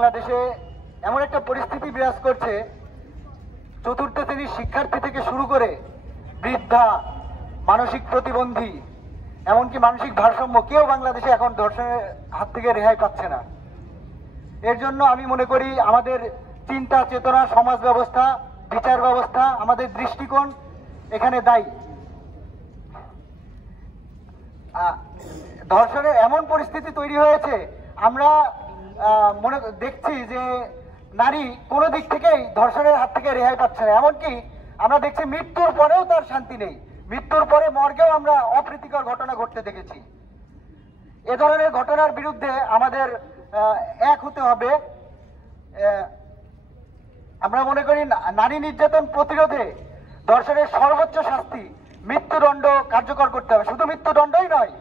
বাংলাদেশে এমন একটা পরিস্থিতি বিরাজ করছে, চতুর্থ শ্রেণীর শিক্ষার্থী থেকে শুরু করে বৃদ্ধা, মানসিক প্রতিবন্ধী, এমনকি মানসিক ভারসাম্য কেউ বাংলাদেশে এখন ধর্ষণের হাত থেকে রেহাই পাচ্ছে না। এর জন্য আমি মনে করি আমাদের চিন্তা চেতনা, সমাজ ব্যবস্থা, বিচার ব্যবস্থা, আমাদের দৃষ্টিকোণ এখানে দায়ী। ধর্ষণের এমন পরিস্থিতি তৈরি হয়েছে, আমরা মনে দেখছি যে নারী কোনো দিক থেকেই ধর্ষণের হাত থেকে রেহাই পাচ্ছে না। এমনকি আমরা দেখছি মৃত্যুর পরেও তার শান্তি নেই, মৃত্যুর পরে মর্গেও আমরা অপ্রীতিকর ঘটনা ঘটতে দেখেছি। এ ধরনের ঘটনার বিরুদ্ধে আমাদের এক হতে হবে। আমরা মনে করি নারী নির্যাতন প্রতিরোধে ধর্ষণের সর্বোচ্চ শাস্তি মৃত্যুদণ্ড কার্যকর করতে হবে। শুধু মৃত্যুদণ্ডই নয়,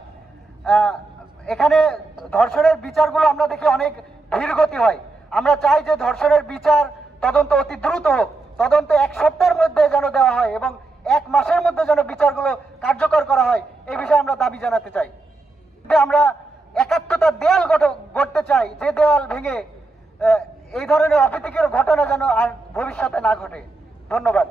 এখানে ধর্ষণের বিচারগুলো আমরা দেখি অনেক ধীরগতি হয়। আমরা চাই যে ধর্ষণের বিচার তদন্ত অতি দ্রুত হোক, তদন্ত এক সপ্তাহের মধ্যে যেন দেওয়া হয় এবং 1 মাসের মধ্যে যেন বিচারগুলো কার্যকর করা হয়, এই বিষয়ে আমরা দাবি জানাতে চাই। আমরা একাত্মতার দেয়াল গড়তে চাই, যে দেয়াল ভেঙে এই ধরনের অপ্রীতিকর ঘটনা যেন আর ভবিষ্যতে না ঘটে। ধন্যবাদ।